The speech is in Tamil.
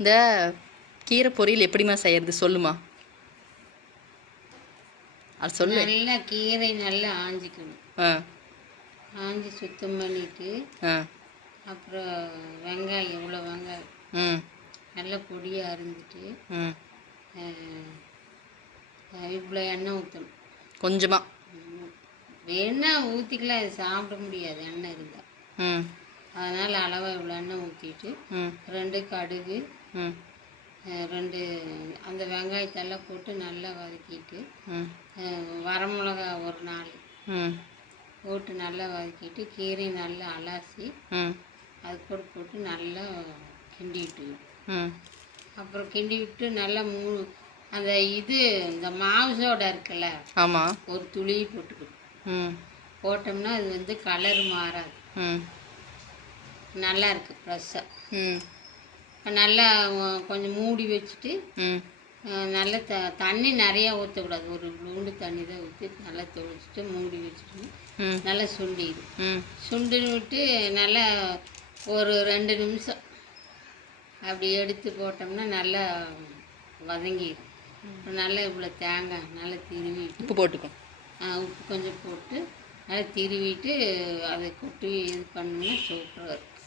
இந்த கீரை பொரியல் எப்படிம்மா செய்யறது சொல்லுமா? அது சொல்லு. நல்லா கீரை நல்லா ஆஞ்சிக்கணும். ஆஞ்சி சுத்தம் பண்ணிட்டு அப்புறம் வெங்காயம் இவ்வளோ வெங்காயம் நல்லா பொடியாக அரிஞ்சிட்டு இவ்வளோ எண்ணெய் ஊற்றணும். கொஞ்சமாக வேணா ஊற்றிக்கலாம், அது சாப்பிட முடியாது எண்ணெய் இருந்தால். அதனால் அளவாக இவ்வளோ எண்ணெய் ஊற்றிட்டு 2 கடுகு 2 அந்த வெங்காயத்தெல்லாம் போட்டு நல்லா வதக்கிட்டு வரமிளகா ஒரு 4 போட்டு நல்லா வதக்கிட்டு கீரை நல்லா அலசி அது கூட போட்டு நல்லா கிண்டி விட்டுக்கணும். அப்புறம் கிண்டி விட்டு நல்லா அந்த இந்த மாவு சோடா இருக்குல்ல, ஆமாம், ஒரு துளி போட்டுக்கணும். போட்டோம்னா அது வந்து கலர் மாறாது, நல்லா இருக்கு ஃப்ரெஷ்ஷாக. நல்லா கொஞ்சம் மூடி வச்சுட்டு நல்லா தண்ணி நிறையா ஊற்றக்கூடாது, ஒரு குண்டு தண்ணி தான் ஊற்றி நல்லா தொளிச்சிட்டு மூடி வச்சுட்டு நல்லா சுண்டு விட்டு நல்லா ஒரு 2 நிமிஷம் அப்படி எடுத்து போட்டோம்னா நல்லா வதங்கிடும். நல்லா இவ்வளோ தேங்காய் நல்லா திருவிட்டு உப்பு போட்டுக்கும், உப்பு கொஞ்சம் போட்டு நல்லா திருவிட்டு அதை கொட்டி இது பண்ணோம்னா சூப்பராக இருக்கும்.